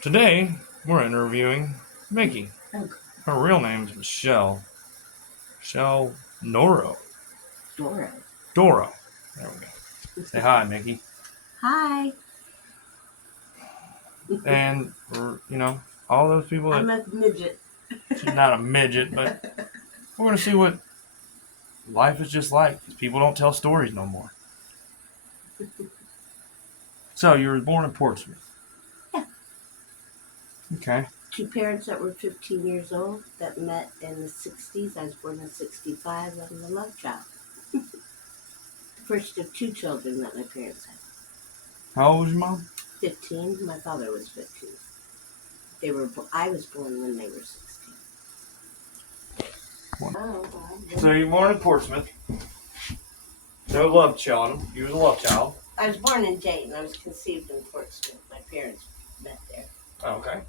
Today, we're interviewing Mickey. Oh, Her real name is Michelle. Michelle Noro. Doro. Doro. There we go. Say hi, Mickey. Hi. And, all those people I'm that a midget. she's not a midget, but we're going to see what life is just like. 'Cause people don't tell stories no more. So, you were born in Portsmouth. Yeah. Okay. Two parents that were 15 years old that met in the 60s. I was born in 65. I'm the love child. The first of two children that my parents had. How old was your mom? 15. My father was 15. I was born when they were 16. Oh, So, you were born in Portsmouth. No love child. You was a love child. I was born in Dayton. I was conceived in Portsmouth. My parents met there. Oh, okay.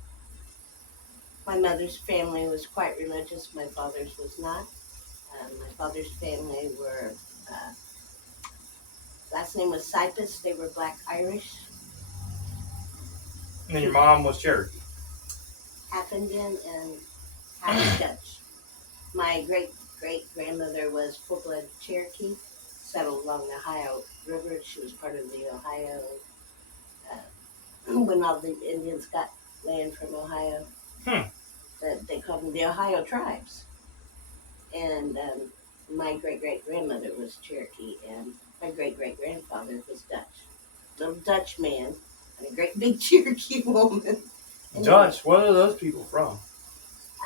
My mother's family was quite religious. My father's was not. My father's family were, last name was Cyprus. They were Black Irish. And then your mom was Cherokee. Half Indian and half Dutch. My great-great-grandmother was full-blood Cherokee, settled along the Ohio River. She was part of the Ohio, when all the Indians got land from Ohio. They called them the Ohio tribes. And my great-great-grandmother was Cherokee, and my great-great-grandfather was Dutch. Little Dutch man and a great big Cherokee woman. And Dutch? Where are those people from?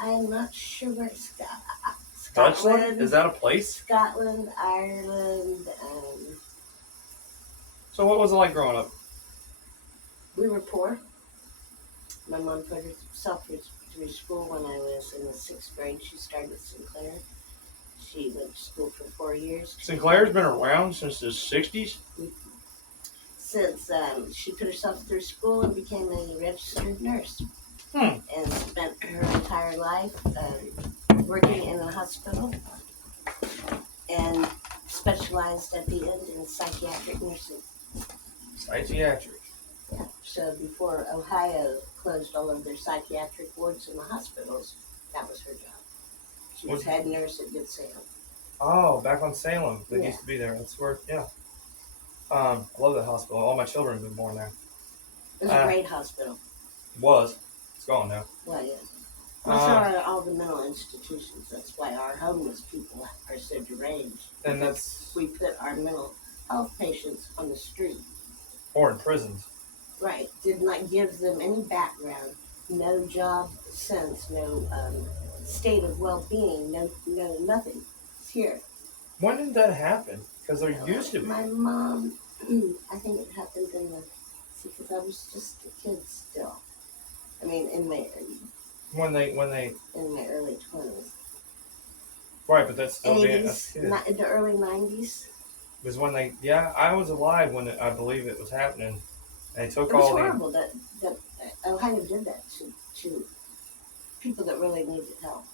I'm not sure where Dutchland? Scotland. Is that a place? Scotland, Ireland. So what was it like growing up? We were poor. My mom put herself through school when I was in the 6th grade. She started at Sinclair. She went to school for 4 years. Sinclair's been around since the 60s? Since she put herself through school and became a registered nurse. And spent her entire life working in a hospital and specialized at the end in psychiatric nursing. Psychiatric. Yeah. So before Ohio closed all of their psychiatric wards in the hospitals, that was her job. She was head nurse at Good Salem. Oh, back on Salem. They used to be there. That's where, yeah. I love that hospital. All my children have been born there. It was a great hospital. Was. It's gone now. Well, yeah. Well, so are all the mental institutions. That's why our homeless people are so deranged. And that's... We put our mental health patients on the street. Or in prisons. Right. Did not give them any background. No job sense. No state of well-being. No nothing. It's here. When did that happen? Because there used to be. My mom, I think it happened because I was just a kid still. I mean, in my early 20s. Right, but that's still being 80s, in the early 90s. Was when I was alive when I believe it was happening. And they took it was horrible that Ohio did that to people that really needed help.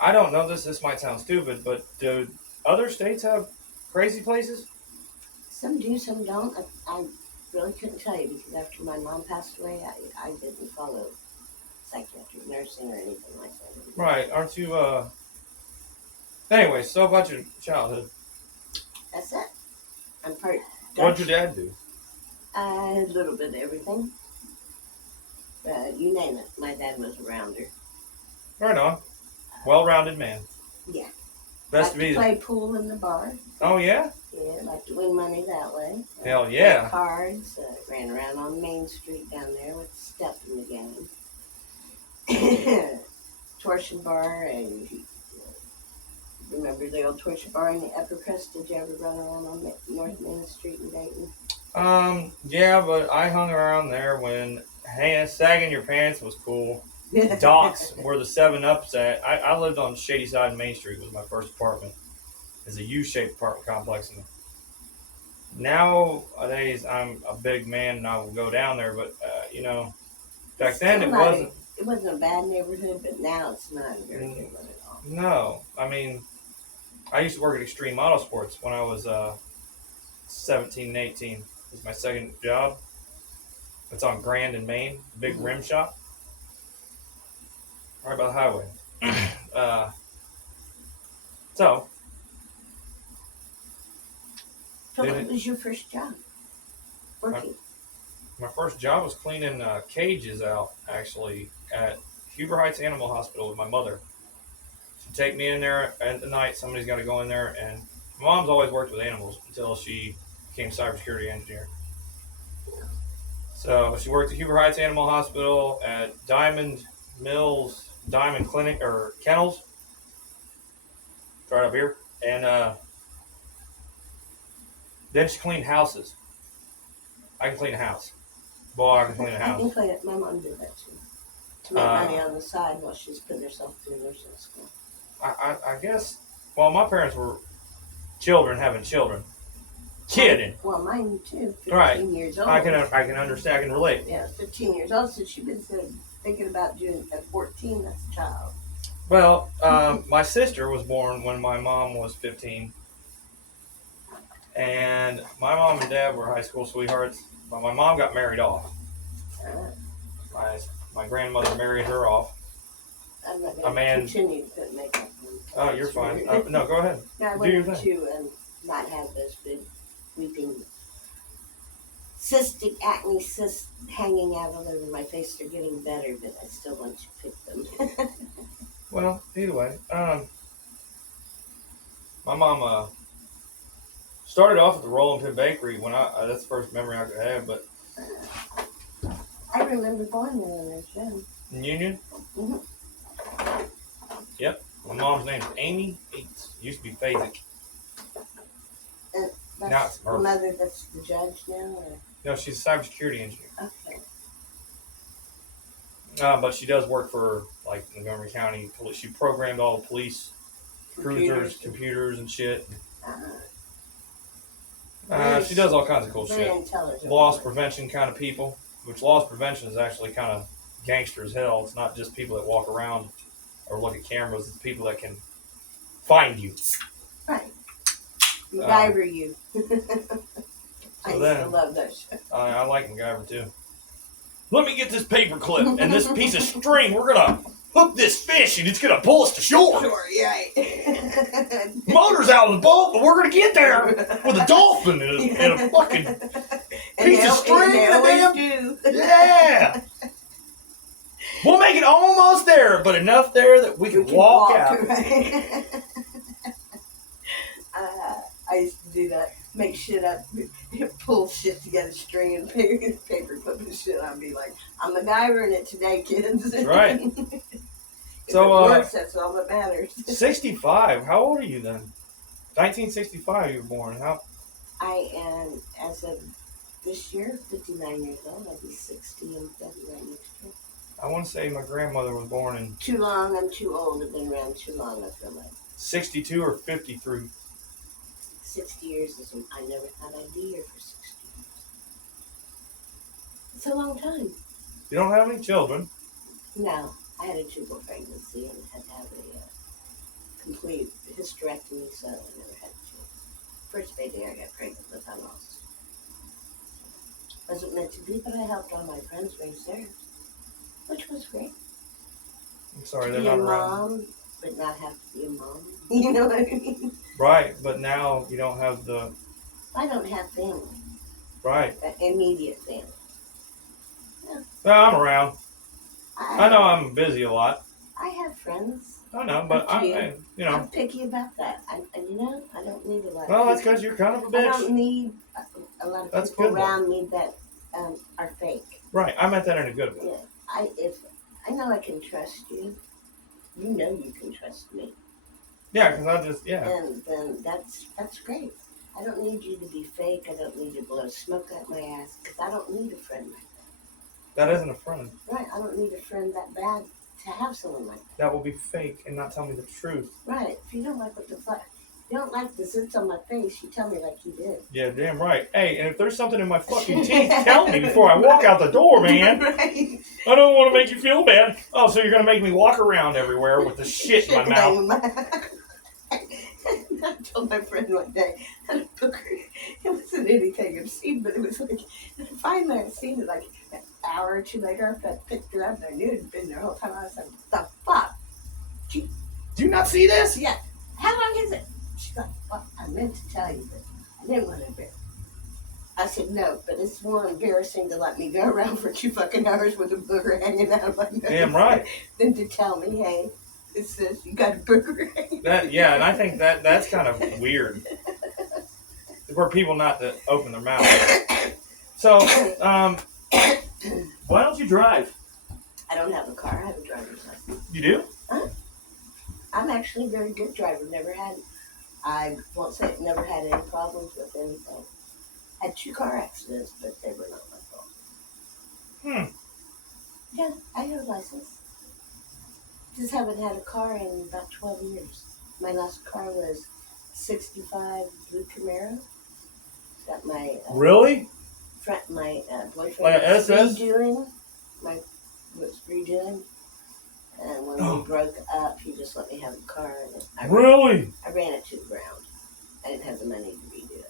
I don't know this might sound stupid, but do other states have crazy places? Some do, some don't. I really couldn't tell you because after my mom passed away, I didn't follow psychiatric nursing or anything like that. Right, aren't you, Anyway, so about your childhood. That's it. I'm part Dutch. What did your dad do? A little bit of everything. You name it. My dad was a rounder. Right on. Well-rounded man. Yeah. Best to be. Play pool in the bar. Oh, yeah? Yeah, like to win money that way. Hell yeah. Play cards. Ran around on Main Street down there with Step in the game. Torsion bar. And remember the old torsion bar in the Upper Crust? Did you ever run around on North Main Street in Dayton? Yeah, but I hung around there when sagging your pants was cool. Docks where the 7-Up's at. I lived on Shady Side Main Street was my first apartment. It's a U-shaped apartment complex. And nowadays, I'm a big man and I will go down there, but, back then it wasn't. It wasn't a bad neighborhood, but now it's not a very good one at all. No. I mean, I used to work at Extreme Auto Sports when I was 17 and 18. It was my second job. It's on Grand in Maine, big rim shop, right by the highway. uh, so, So what was your first job? Working. My first job was cleaning cages out, actually, at Huber Heights Animal Hospital with my mother. She'd take me in there at the night. Somebody's got to go in there. And my mom's always worked with animals until she became cybersecurity engineer. So she worked at Huber Heights Animal Hospital, at Diamond Mills, Diamond Clinic, or Kennels, right up here. And then she cleaned houses. I can clean a house. Boy, I can clean a I house. can clean it. My mom did that too. To make money on the side while she's putting herself through nursing school. I guess, well, my parents were children having children. Kidding. Well, mine too. 15 right. years old. I can understand. I can relate. Yeah, 15 years old. So she's been thinking about doing at 14. That's a child. Well, my sister was born when my mom was 15, and my mom and dad were high school sweethearts. But my mom got married off. My grandmother married her off. I'm not going to continue to make up. Oh, you're fine. No, go ahead. No, I wanted to not have those big weeping cystic acne cysts hanging out all over my face. They're getting better, but I still want to pick them. Well, either way, my mom started off at the Rolling Pin Bakery when that's the first memory I could have, but I remember going there when I was young. In Union? Mm-hmm. Yep. My mom's name's Amy. It used to be Fazik. That's the mother that's the judge now? Or? No, she's a cybersecurity engineer. Okay. But she does work for, like, Montgomery County Police. She programmed all the police cruisers, computers and shit. She does all kinds of cool shit. Loss prevention kind of people. Which loss prevention is actually kind of gangster as hell. It's not just people that walk around or look at cameras. It's people that can find you. Right. MacGyver you. I used to love that shit. I like MacGyver too. Let me get this paper clip and this piece of string. We're going to hook this fish and it's going to pull us to shore. Sure, right. Motor's out of the boat, but we're going to get there with a dolphin and a fucking piece of string and a damn... Yeah. We'll make it almost there, but enough there that we can walk out. Right? I used to do that. Make shit up, pull shit together, string and paper clip and shit. I'd be like, I'm MacGyvering it today, kids. Right. So, it works, that's all that matters. 65. How old are you then? 1965 you were born. How? I am, as of this year, 59 years old. I'll be 60 in February next year. I want to say my grandmother was born in... Too long, I'm too old. I've been around too long, I feel like. 62 or 53. 60 years is... I never thought I'd be here for 60 years. It's a long time. You don't have any children? No. I had a tubal pregnancy and had to have a complete hysterectomy, so I never had children. First baby I got pregnant with, I lost. Wasn't meant to be, but I helped all my friends raise theirs, which was great. I'm sorry, they're not around. Mom, but not have to be a mom. You know what I mean? Right, but now you don't have the... I don't have family. Right. Immediate family. Yeah. Well, I'm around. I know I'm busy a lot. I have friends. I know, but I'm picky about that. I don't need a lot. Well, that's because you're kind of a bitch. I don't need a lot of people around me that are fake. Right, I meant that in a good way. Yeah, if I know I can trust you, you know you can trust me. Yeah, because And then that's great. I don't need you to be fake. I don't need you to blow smoke up my ass because I don't need a friend like that. That isn't a friend. Right, I don't need a friend that bad to have someone like that. That will be fake and not tell me the truth. Right, if you don't like what the fuck, you don't like the zits on my face, you tell me like you did. Yeah, damn right. Hey, and if there's something in my fucking teeth, tell me before I walk out the door, man. Right. I don't want to make you feel bad. Oh, so you're going to make me walk around everywhere with the shit in my mouth. I told my friend one day, I had a booger. It wasn't anything obscene, but it was like, finally I seen it, like, hour or two later, I picked her up and I knew it had been there the whole time. I was like, "The fuck? Do you not see this?" Yeah. How long is it?" She's like, "Well, I meant to tell you, but I didn't want to embarrass." I said, "No, but it's more embarrassing to let me go around for 2 fucking hours with a booger hanging out of my nose Damn right. than to tell me, hey, it says you got a booger hanging." Yeah, and I think that's kind of weird for people not to open their mouth. So, why don't you drive? I don't have a car. I have a driver's license. You do? I'm actually a very good driver. I won't say I've never had any problems with anything. Had 2 car accidents, but they were not my fault. Yeah, I have a license. Just haven't had a car in about 12 years. My last car was 65 blue Camaro. Got my Really? my boyfriend Like a was SS? redoing. And when we broke up, he just let me have the car. And Really? I ran it to the ground. I didn't have the money to redo it.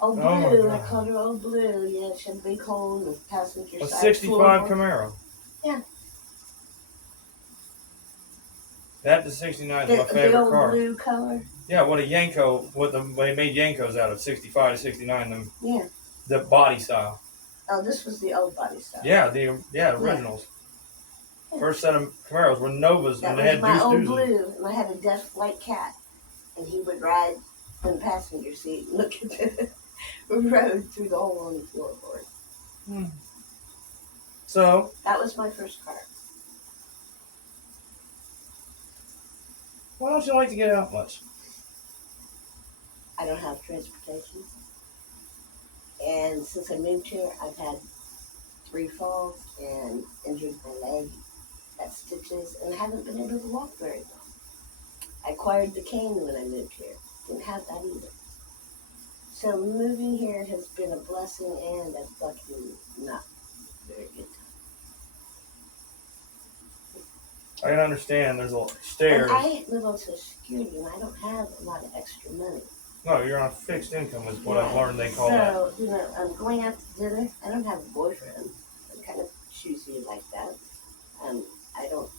Old Oh Blue, I called her Old Blue. Yeah, she had a big hole in the passenger A side 65 floor. Camaro. Yeah. That the 69 is my The favorite old car. blue color. Yeah, what they made Yankos out of 65 to 69. Them. Yeah. The body style. Oh, this was the old body style. Yeah, the originals. Yeah. First set of Camaros were Novas, That and they was had my old deuce. Blue, and I had a deaf white cat, and he would ride in the passenger seat and look at the road through the hole on the floorboard. So that was my first car. Why don't you like to get out much? I don't have transportation, and since I moved here, I've had 3 falls and injured my leg, got stitches, and I haven't been able to walk very well. I acquired the cane when I moved here. Didn't have that either. So moving here has been a blessing and a fucking not very good time. I can understand. There's a stairs. And I live on Social Security, and I don't have a lot of extra money. No, you're on fixed income is what I've learned they call that. So, I'm going out to dinner. I don't have a boyfriend. I'm kind of choosy like that. I don't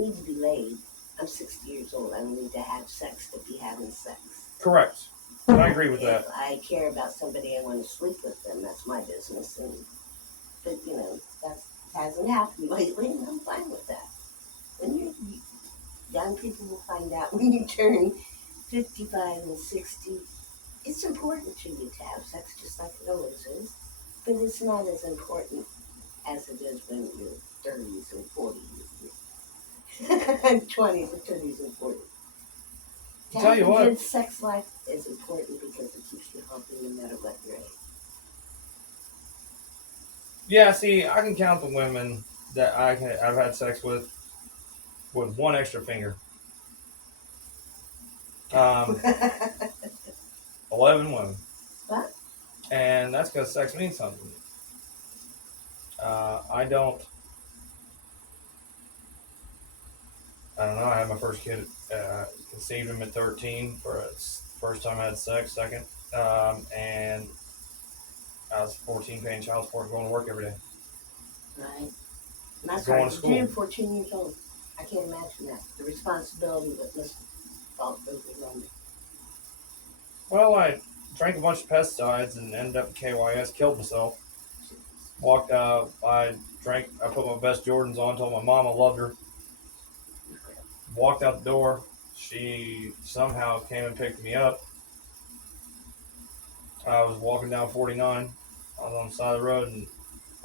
need to be laid. I'm 60 years old. I don't need to have sex to be having sex. Correct. I agree with that. If I care about somebody, I want to sleep with them. That's my business. But that hasn't happened lately, and I'm fine with that. Young people will find out when you turn 55 and 60. It's important to you to have sex, just like it always is. But it's not as important as it is when you're 30s and 40s. And 20s and 30s and 40s. To Tell you have a what. good sex life is important because it keeps you healthy no matter what your age. Yeah, see, I can count the women that I've had sex with one extra finger. 11 women. What? And that's because sex means something. I don't know. I had my first kid, conceived him at 13 for a first time I had sex, second. And I was 14 paying child support and going to work every day. Right. And that's Going hard to to school. do, 14 years old. I can't imagine that. The responsibility that must fall over me. Well, I drank a bunch of pesticides and ended up in KYS, killed myself. I put my best Jordans on, told my mom I loved her. Walked out the door. She somehow came and picked me up. I was walking down 49. I was on the side of the road, and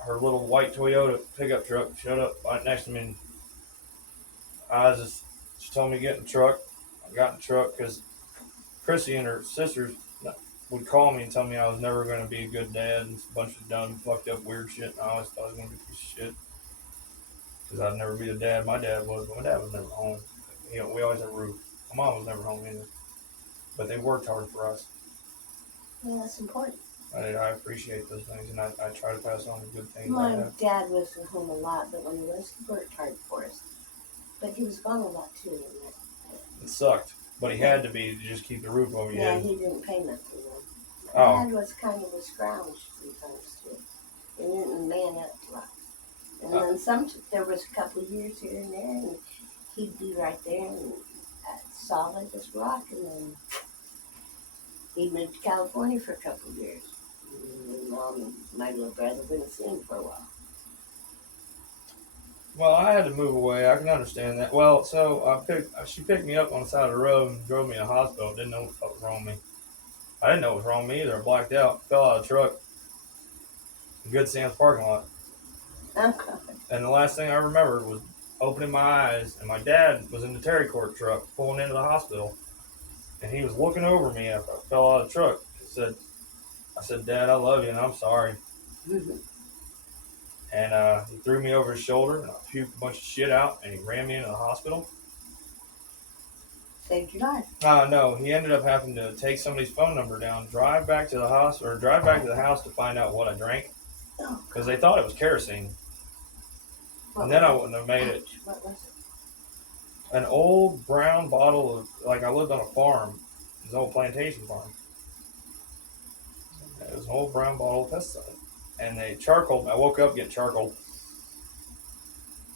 her little white Toyota pickup truck showed up right next to me. And she told me to get in the truck. I got in the truck because Chrissy and her sisters would call me and tell me I was never going to be a good dad and a bunch of dumb, fucked up, weird shit. And I always thought I was going to be a piece of shit because I'd never be the dad my dad was. But my dad was never home. We always had a roof. My mom was never home either. But they worked hard for us. Yeah, that's important. I appreciate those things, and I try to pass on the good things My I have. dad wasn't home a lot, but when he was, he worked hard for us. But he was gone a lot too. It sucked, but he had to be to just keep the roof over your Yeah, head. he didn't pay nothing. Oh. My dad was kind of a scrounge sometimes too. They didn't man up to rock. And then there was a couple of years here and there, and he'd be right there and solid as rock, and then he moved to California for a couple of years. And Mom and my little brother wouldn't see him for a while. Well, I had to move away. I can understand that. Well, so she picked me up on the side of the road and drove me to the hospital. Didn't know what the fuck was wrong with me. I didn't know what was wrong with me either. I blacked out. Fell out of the truck. Good Sam's parking lot. Okay. And the last thing I remembered was opening my eyes, and my dad was in the Terry Court truck pulling into the hospital. And he was looking over me after I fell out of the truck. I said, Dad, I love you, and I'm sorry. Mm-hmm. And he threw me over his shoulder, and I puked a bunch of shit out, and he ran me into the hospital. Saved your life. No, he ended up having to take somebody's phone number down, drive back to the house to find out what I drank, because they thought it was kerosene. And then I wouldn't have made it. What was it? An old brown bottle of, like, I lived on a farm, it was an old plantation farm. It was an old brown bottle of pesticide. And they charcoaled me. I woke up getting charcoaled.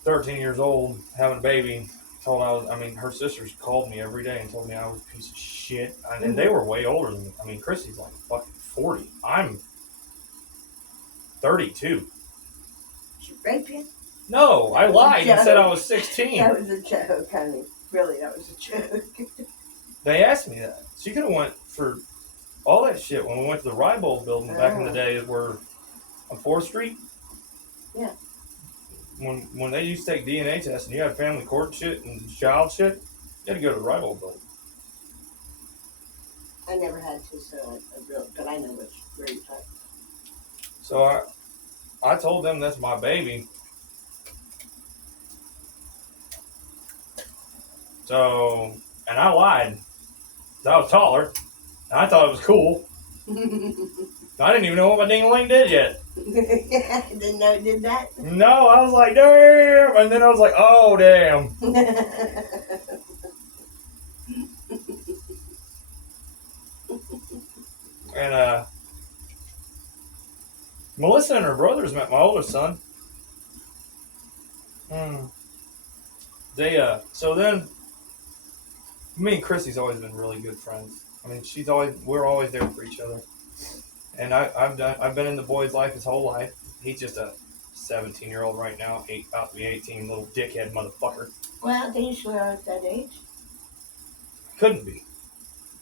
13 years old, having a baby. Her sisters called me every day and told me I was a piece of shit. And they were way older than me. I mean, Chrissy's like fucking 40. I'm 32. Did she rape you? No, I lied and said I was 16. That was a joke, honey. Really, that was a joke. They asked me that. She could have went for all that shit when we went to the Rybold building back in the day where on 4th Street. Yeah. When they used to take DNA tests and you had family court shit and child shit, you had to go to the Rybold building. I never had to, but I know where you're talking. So I told them that's my baby. So, and I lied. I was taller. And I thought it was cool. I didn't even know what my ding-a-ling did yet. Didn't know it did that? No, I was like, damn. And then I was like, oh, damn. And Melissa and her brothers met my oldest son. So then, me and Chrissy's always been really good friends. I mean, we're always there for each other. And I've been in the boy's life his whole life. He's just a 17-year-old right now, about to be 18, little dickhead motherfucker. Well, they usually are at that age. Couldn't be.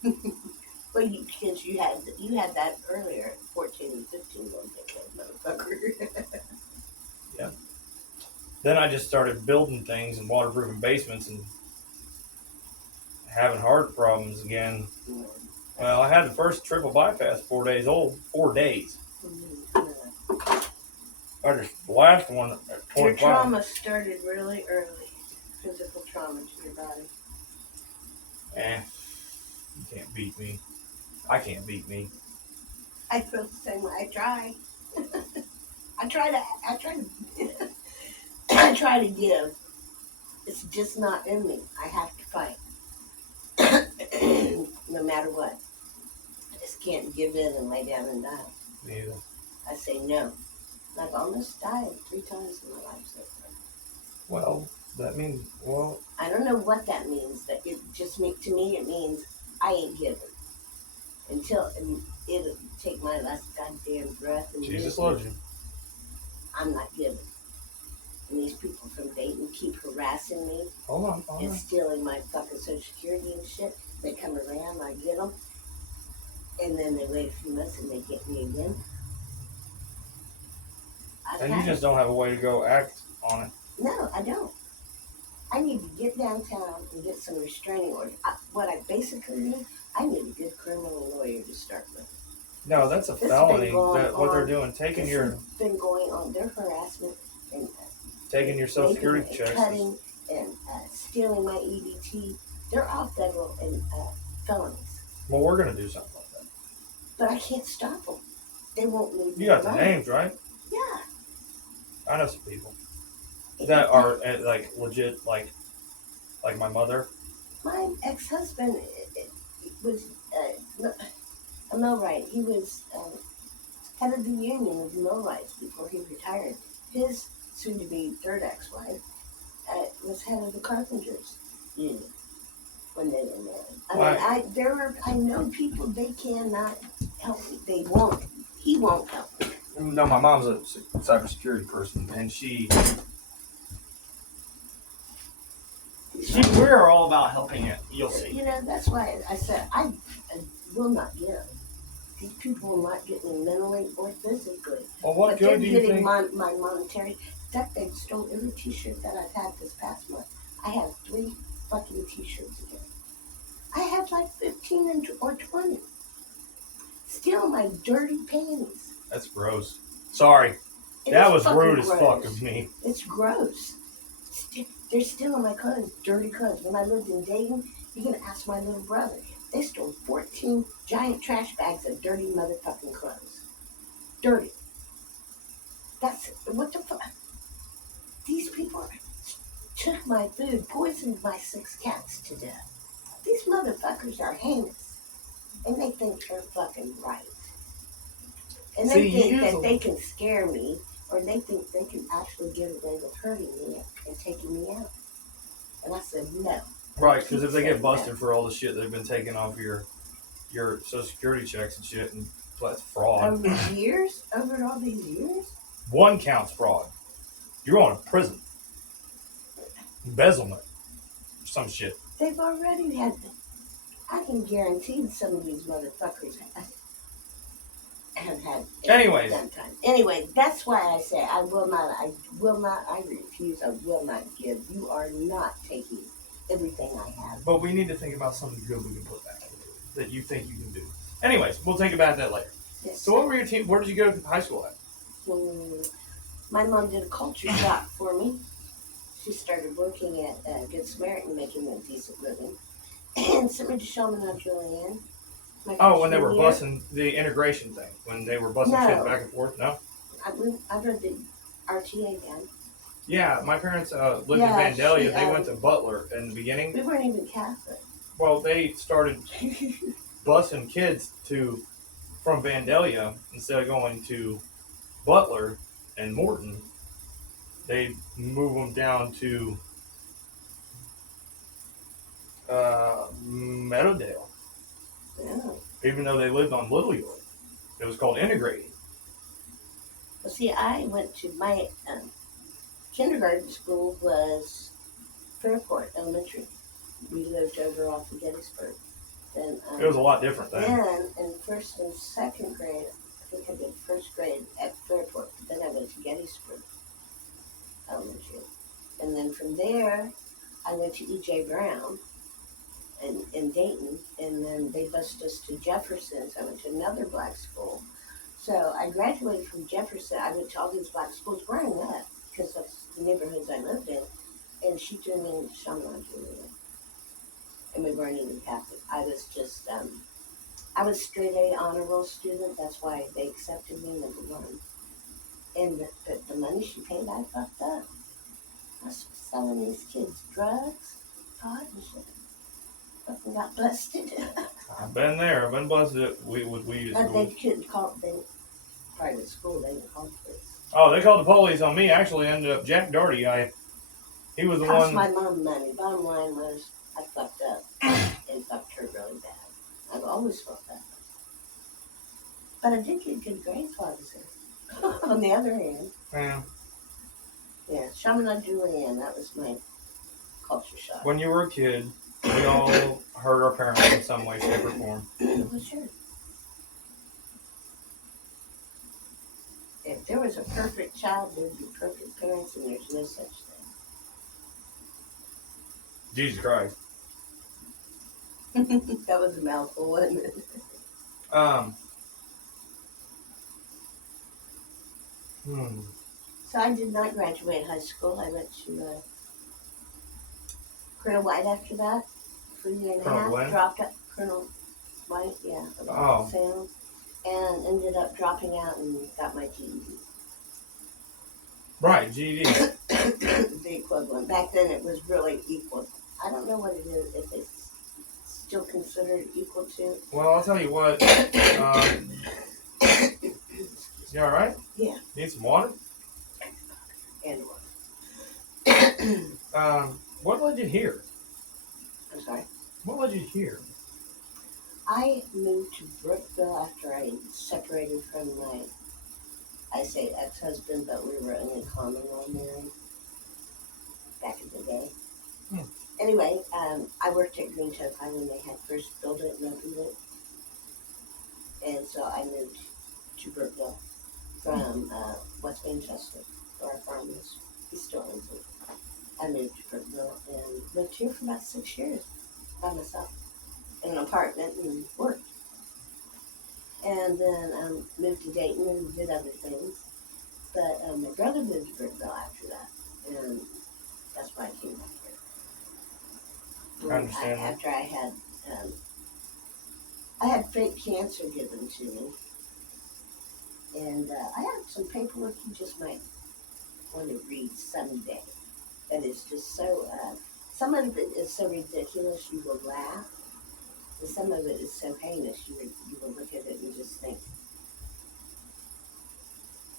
Well, because you had that earlier, 14 and 15, little dickhead motherfucker. Yeah. Then I just started building things and waterproofing basements and having heart problems again. Well, I had the first triple bypass 4 days old. 4 days. I just the last one at 25. Your trauma started really early. Physical trauma to your body. You can't beat me. I can't beat me. I feel the same way. I try. I try to give. It's just not in me. I have to fight. No matter what. I just can't give in and lay down and die. Me either. I say no. I've almost died 3 times in my life so far. Well, that means, I don't know what that means, but to me it means I ain't giving. Until it'll take my last goddamn breath. And Jesus loves you. I'm not giving. And these people from Dayton keep harassing me. Hold on. And stealing my fucking Social Security and shit. They come around, I get them. And then they wait a few months and they get me again. And you just don't have a way to go act on it. No, I don't. I need to get downtown and get some restraining orders. What I basically need, I need a good criminal lawyer to start with. No, that's a felony. What they're doing, This has been going on. Their harassment and taking your Social Security checks, cutting and stealing my EBT. They're all federal and felonies. Well, we're gonna do something like that. But I can't stop them. They won't leave me You got alone. the names, right? Yeah. I know some people that are like legit, like my mother. My ex-husband was a millwright. He was head of the union of the millwrights before he retired. His soon-to-be third ex-wife was head of the carpenters union when they were married. I know people they cannot help me. They won't. He won't help me. No, my mom's a cybersecurity person, and we're all about helping it. You'll see. You know, that's why I said I will not give. These people will not get me mentally or physically. Well, what good do you think? They're getting my monetary. That they stole every T-shirt that I've had this past month. I have 3 fucking T-shirts again. I had like 15 or 20. Steal my dirty panties. That's gross. Sorry. That was rude as fuck of me. It's gross. They're stealing my clothes, dirty clothes. When I lived in Dayton, you can ask my little brother. They stole 14 giant trash bags of dirty motherfucking clothes. Dirty. That's, what the fuck? These people took my food, poisoned my 6 cats to death. These motherfuckers are heinous. And they think they're fucking right. And they think that they can scare me, or they think they can actually get away with hurting me and taking me out. And I said, no. Right, because if they get busted for all the shit they've been taking off your Social Security checks and shit, and that's fraud. Over years? Over all these years? 1 count's fraud. You're going to prison. Embezzlement. Some shit. They've already had... I can guarantee some of these motherfuckers have had... Anyways. Time. Anyway, that's why I say I refuse, I will not give. You are not taking everything I have. But we need to think about something good we can put back into it that you think you can do. Anyways, we'll think about that later. Yes, so what were your team? Where did you go to high school at? My mom did a culture shock for me. She started working at Good Samaritan, making a decent living. And sent me to Chaminade Julienne. When they were busing the integration thing. When they were busing kids back and forth? No? I read the RTA then. Yeah, my parents lived in Vandalia. They went to Butler in the beginning. We weren't even Catholic. Well, they started busing kids from Vandalia instead of going to Butler and Morton. They move them down to Meadowdale. Yeah. Even though they lived on Little York. It was called integrating. Well, see, I went to my kindergarten school was Fairport Elementary. We lived over off of Gettysburg. Then, it was a lot different then. Then, in 1st and 2nd grade, I think I did 1st grade at Fairport. Then I went to Gettysburg Elementary. And then from there, I went to E.J. Brown in Dayton. And then they bused us to Jefferson. So I went to another black school. So I graduated from Jefferson. I went to all these black schools where I met, because that's the neighborhoods I lived in. And she threw me in Chaminade Julienne. And we weren't even Catholic. I was just, I was straight A honor roll student. That's why they accepted me, number 1. And the money she paid, I fucked up. I was selling these kids drugs, pot, and shit. Fucking got busted. I've been there. I've been busted with weed at school. They couldn't call private school. They didn't call the police. Oh, they called the police on me. Actually, ended up Jack Doherty. He was the one. Cost my mom money. Bottom line was I fucked up and fucked her really bad. I've always felt that. But I did get good grades while I was there. On the other hand. Yeah, Chaminade Julienne, that was my culture shock. When you were a kid, we all hurt our parents in some way, shape, or form. Well, sure. If there was a perfect child, there would be perfect parents, and there's no such thing. Jesus Christ. That was a mouthful, wasn't it? So I did not graduate high school. I went to Colonel White after that for a year and a half. When? Dropped out. Colonel White, yeah. Sam. And ended up dropping out and got my GED. Right, GED. The equivalent. Back then it was really equal. I don't know what it is, if it's still considered equal to. Well, I'll tell you what. You all right? Yeah. Need some water? And what? What led you here? I'm sorry. What led you here? I moved to Brookville after I separated from my, I say ex-husband, but we were in a common law married back in the day. Anyway, I worked at Green Tug High when they had first built it and opened it. And so I moved to Brookville from West Manchester, where our farm is. He still owns it. I moved to Brookville and lived here for about 6 years by myself in an apartment and worked. And then moved to Dayton and did other things. But my brother moved to Brookville after that, and that's why I came back here. I understand. After I had fake cancer given to me, and I have some paperwork you just might want to read someday. And it's just so, some of it is so ridiculous you will laugh, and some of it is so heinous you will look at it and just think,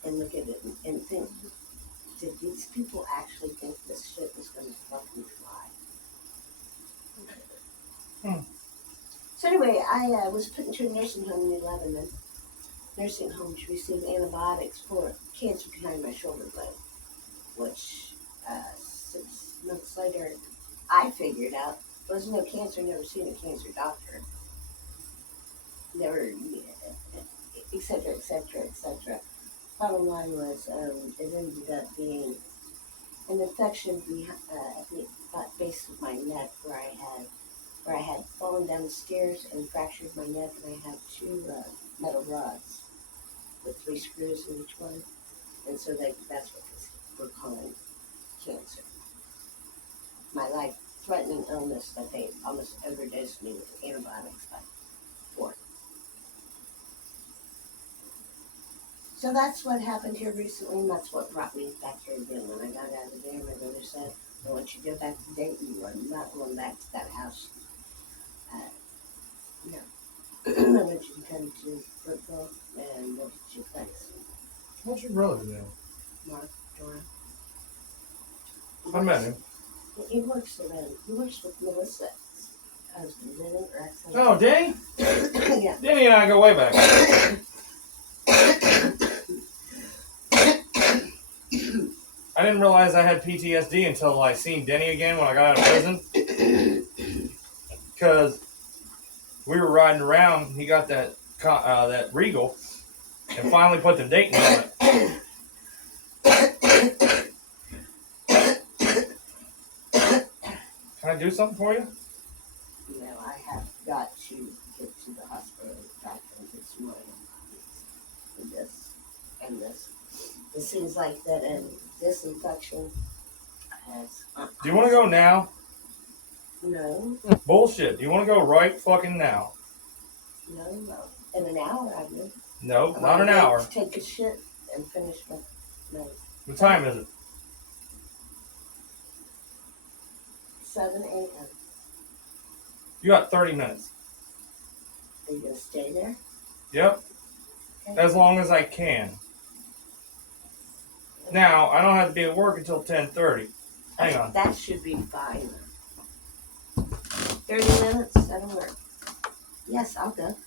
and look at it and think, did these people actually think this shit was going to fucking fly? So anyway, I was put into a nursing home in Lebanon. Nursing home to receive antibiotics for cancer behind my shoulder blade, which 6 months later I figured out there was no cancer, never seen a cancer doctor. Never, et cetera, et cetera, et cetera. Bottom line was it ended up being an infection at the base of my neck where I had fallen down the stairs and fractured my neck, and I had 2 metal rods with 3 screws in each one, and so that's what we're calling cancer. My life-threatening illness that they almost overdosed me with antibiotics by 4. So that's what happened here recently, and that's what brought me back here again. When I got out of there, my brother said, "I want you to go back to Dayton. You are not going back to that house. No. I want you to come to Brookville and look at your place." What's your brother do? Mark Doran. I met him. He works with Melissa's husband, Denny, or ex-husband. Oh, Denny? Yeah. Denny and I go way back. I didn't realize I had PTSD until I seen Denny again when I got out of prison. Because we were riding around, he got that Regal, and finally put the Dayton on it. Can I do something for you? No, I have got to get to the hospital back this morning. And this. It seems like that this infection has... Do you want to go now? No. Bullshit. Do you want to go right fucking now? No. In an hour, I would. No, not an hour. Take a shit and finish my night. What time is it? 7 a.m. You got 30 minutes. Are you going to stay there? Yep. Okay. As long as I can. Now, I don't have to be at work until 10:30. Hang on. That should be fine. 30 minutes, that'll work. Yes, I'll go.